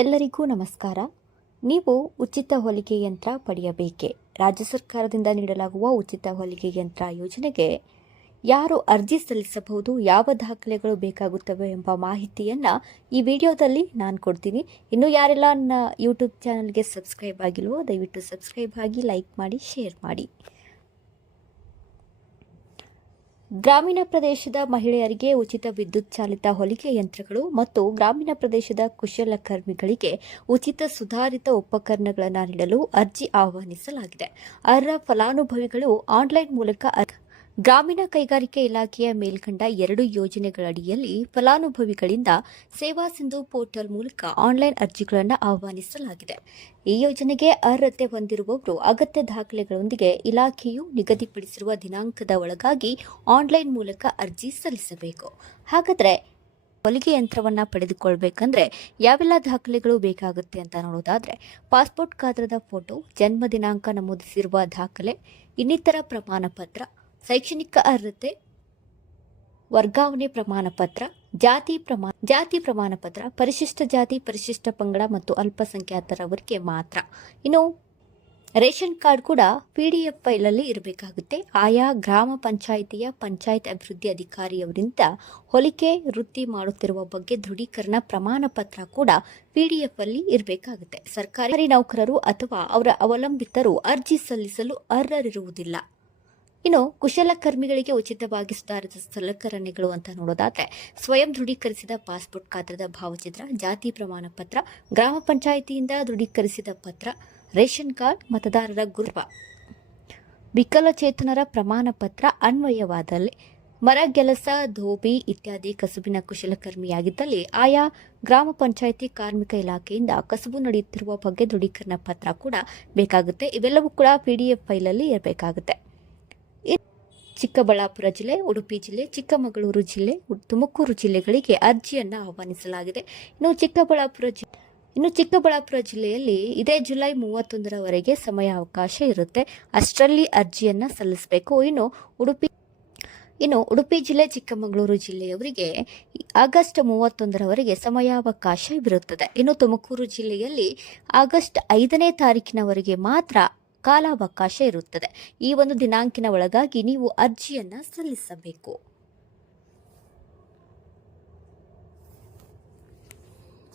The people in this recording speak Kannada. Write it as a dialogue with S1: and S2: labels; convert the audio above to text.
S1: ಎಲ್ಲರಿಗೂ ನಮಸ್ಕಾರ. ನೀವು ಉಚಿತ ಹೊಲಿಗೆ ಯಂತ್ರ ಪಡೆಯಬೇಕೆ? ರಾಜ್ಯ ಸರ್ಕಾರದಿಂದ ನೀಡಲಾಗುವ ಉಚಿತ ಹೊಲಿಗೆ ಯಂತ್ರ ಯೋಜನೆಗೆ ಯಾರು ಅರ್ಜಿ ಸಲ್ಲಿಸಬಹುದು, ಯಾವ ದಾಖಲೆಗಳು ಬೇಕಾಗುತ್ತವೆ ಎಂಬ ಮಾಹಿತಿಯನ್ನು ಈ ವಿಡಿಯೋದಲ್ಲಿ ನಾನು ಕೊಡ್ತೀನಿ. ಇನ್ನು ಯಾರೆಲ್ಲ ನನ್ನ ಯೂಟ್ಯೂಬ್ ಚಾನಲ್ಗೆ ಸಬ್ಸ್ಕ್ರೈಬ್ ಆಗಿಲ್ವೋ, ದಯವಿಟ್ಟು ಸಬ್ಸ್ಕ್ರೈಬ್ ಆಗಿ ಲೈಕ್ ಮಾಡಿ, ಶೇರ್ ಮಾಡಿ. ಗ್ರಾಮೀಣ ಪ್ರದೇಶದ ಮಹಿಳೆಯರಿಗೆ ಉಚಿತ ವಿದ್ಯುತ್ ಚಾಲಿತ ಹೊಲಿಗೆ ಯಂತ್ರಗಳು ಮತ್ತು ಗ್ರಾಮೀಣ ಪ್ರದೇಶದ ಕುಶಲಕರ್ಮಿಗಳಿಗೆ ಉಚಿತ ಸುಧಾರಿತ ಉಪಕರಣಗಳನ್ನು ನೀಡಲು ಅರ್ಜಿ ಆಹ್ವಾನಿಸಲಾಗಿದೆ. ಅರ್ಹ ಫಲಾನುಭವಿಗಳು ಆನ್ಲೈನ್ ಮೂಲಕ ಗ್ರಾಮೀಣ ಕೈಗಾರಿಕೆ ಇಲಾಖೆಯ ಮೇಲ್ಕಂಡ ಎರಡು ಯೋಜನೆಗಳಡಿಯಲ್ಲಿ ಫಲಾನುಭವಿಗಳಿಂದ ಸೇವಾ ಸಿಂಧು ಪೋರ್ಟಲ್ ಮೂಲಕ ಆನ್ಲೈನ್ ಅರ್ಜಿಗಳನ್ನು ಆಹ್ವಾನಿಸಲಾಗಿದೆ. ಈ ಯೋಜನೆಗೆ ಅರ್ಹತೆ ಹೊಂದಿರುವವರು ಅಗತ್ಯ ದಾಖಲೆಗಳೊಂದಿಗೆ ಇಲಾಖೆಯು ನಿಗದಿಪಡಿಸಿರುವ ದಿನಾಂಕದ ಒಳಗಾಗಿ ಆನ್ಲೈನ್ ಮೂಲಕ ಅರ್ಜಿ ಸಲ್ಲಿಸಬೇಕು. ಹಾಗಾದರೆ ಹೊಲಿಗೆ ಯಂತ್ರವನ್ನು ಪಡೆದುಕೊಳ್ಬೇಕಂದ್ರೆ ಯಾವೆಲ್ಲ ದಾಖಲೆಗಳು ಬೇಕಾಗುತ್ತೆ ಅಂತ ನೋಡೋದಾದರೆ ಪಾಸ್ಪೋರ್ಟ್ ಖಾತ್ರದ ಫೋಟೋ, ಜನ್ಮ ದಿನಾಂಕ ನಮೂದಿಸಿರುವ ದಾಖಲೆ, ಇನ್ನಿತರ ಪ್ರಮಾಣ ಪತ್ರ ಶೈಕ್ಷಣಿಕ ಅರ್ಹತೆ, ವರ್ಗಾವಣೆ ಪ್ರಮಾಣ ಪತ್ರ, ಜಾತಿ ಪ್ರಮಾಣ ಜಾತಿ ಪ್ರಮಾಣ ಪತ್ರ, ಪರಿಶಿಷ್ಟ ಜಾತಿ, ಪರಿಶಿಷ್ಟ ಪಂಗಡ ಮತ್ತು ಅಲ್ಪಸಂಖ್ಯಾತರವರಿಗೆ ಮಾತ್ರ. ಇನ್ನು ರೇಷನ್ ಕಾರ್ಡ್ ಕೂಡ ಪಿ ಡಿ ಎಫ್ ಫೈಲಲ್ಲಿ ಇರಬೇಕಾಗುತ್ತೆ. ಆಯಾ ಗ್ರಾಮ ಪಂಚಾಯಿತಿಯ ಪಂಚಾಯತ್ ಅಭಿವೃದ್ಧಿ ಅಧಿಕಾರಿಯವರಿಂದ ಹೊಲಿಕೆ, ವೃತ್ತಿ ಮಾಡುತ್ತಿರುವ ಬಗ್ಗೆ ದೃಢೀಕರಣ ಪ್ರಮಾಣ ಪತ್ರ ಕೂಡ ಪಿ ಡಿ ಎಫ್ ಅಲ್ಲಿ ಇರಬೇಕಾಗುತ್ತೆ. ಸರ್ಕಾರಿ ನೌಕರರು ಅಥವಾ ಅವರ ಅವಲಂಬಿತರು ಅರ್ಜಿ ಸಲ್ಲಿಸಲು ಅರ್ಹರಿರುವುದಿಲ್ಲ. ಇನ್ನು ಕುಶಲಕರ್ಮಿಗಳಿಗೆ ಉಚಿತವಾಗಿ ಸುಧಾರಿತ ಸಲಕರಣೆಗಳು ಅಂತ ನೋಡೋದಾದ್ರೆ ಸ್ವಯಂ ದೃಢೀಕರಿಸಿದ ಪಾಸ್ಪೋರ್ಟ್ ಖಾತ್ರದ ಭಾವಚಿತ್ರ, ಜಾತಿ ಪ್ರಮಾಣ ಪತ್ರ, ಗ್ರಾಮ ಪಂಚಾಯಿತಿಯಿಂದ ದೃಢೀಕರಿಸಿದ ಪತ್ರ, ರೇಷನ್ ಕಾರ್ಡ್, ಮತದಾರರ ಗುರುವ ವಿಕಲಚೇತನರ ಪ್ರಮಾಣ ಪತ್ರ, ಅನ್ವಯವಾದಲ್ಲಿ ಮರಗೆಲಸ ಧೋಬಿ ಇತ್ಯಾದಿ ಕಸುಬಿನ ಕುಶಲಕರ್ಮಿಯಾಗಿದ್ದಲ್ಲಿ ಆಯಾ ಗ್ರಾಮ ಪಂಚಾಯಿತಿ ಕಾರ್ಮಿಕ ಇಲಾಖೆಯಿಂದ ಕಸುಬು ನಡೆಯುತ್ತಿರುವ ಬಗ್ಗೆ ದೃಢೀಕರಣ ಪತ್ರ ಕೂಡ ಬೇಕಾಗುತ್ತೆ. ಇವೆಲ್ಲವೂ ಕೂಡ ಪಿ ಡಿ ಎಫ್ ಫೈಲಲ್ಲಿ ಇರಬೇಕಾಗುತ್ತೆ. ಚಿಕ್ಕಬಳ್ಳಾಪುರ ಜಿಲ್ಲೆ, ಉಡುಪಿ ಜಿಲ್ಲೆ, ಚಿಕ್ಕಮಗಳೂರು ಜಿಲ್ಲೆ ತುಮಕೂರು ಜಿಲ್ಲೆಗಳಿಗೆ ಅರ್ಜಿಯನ್ನು ಆಹ್ವಾನಿಸಲಾಗಿದೆ. ಇನ್ನು ಚಿಕ್ಕಬಳ್ಳಾಪುರ ಜಿ ಇನ್ನು ಚಿಕ್ಕಬಳ್ಳಾಪುರ ಜಿಲ್ಲೆಯಲ್ಲಿ ಇದೇ ಜುಲೈ ಮೂವತ್ತೊಂದರವರೆಗೆ ಸಮಯಾವಕಾಶ ಇರುತ್ತೆ. ಅಷ್ಟರಲ್ಲಿ ಅರ್ಜಿಯನ್ನು ಸಲ್ಲಿಸಬೇಕು. ಇನ್ನು ಉಡುಪಿ ಇನ್ನು ಉಡುಪಿ ಜಿಲ್ಲೆ, ಚಿಕ್ಕಮಗಳೂರು ಜಿಲ್ಲೆಯವರಿಗೆ ಆಗಸ್ಟ್ ಮೂವತ್ತೊಂದರವರೆಗೆ ಸಮಯಾವಕಾಶ ಇರುತ್ತದೆ. ಇನ್ನು ತುಮಕೂರು ಜಿಲ್ಲೆಯಲ್ಲಿ ಆಗಸ್ಟ್ ಐದನೇ ತಾರೀಕಿನವರೆಗೆ ಮಾತ್ರ ಕಾಲಾವಕಾಶ ಇರುತ್ತದೆ. ಈ ಒಂದು ದಿನಾಂಕಿನ ಒಳಗಾಗಿ ನೀವು ಅರ್ಜಿಯನ್ನು ಸಲ್ಲಿಸಬೇಕು.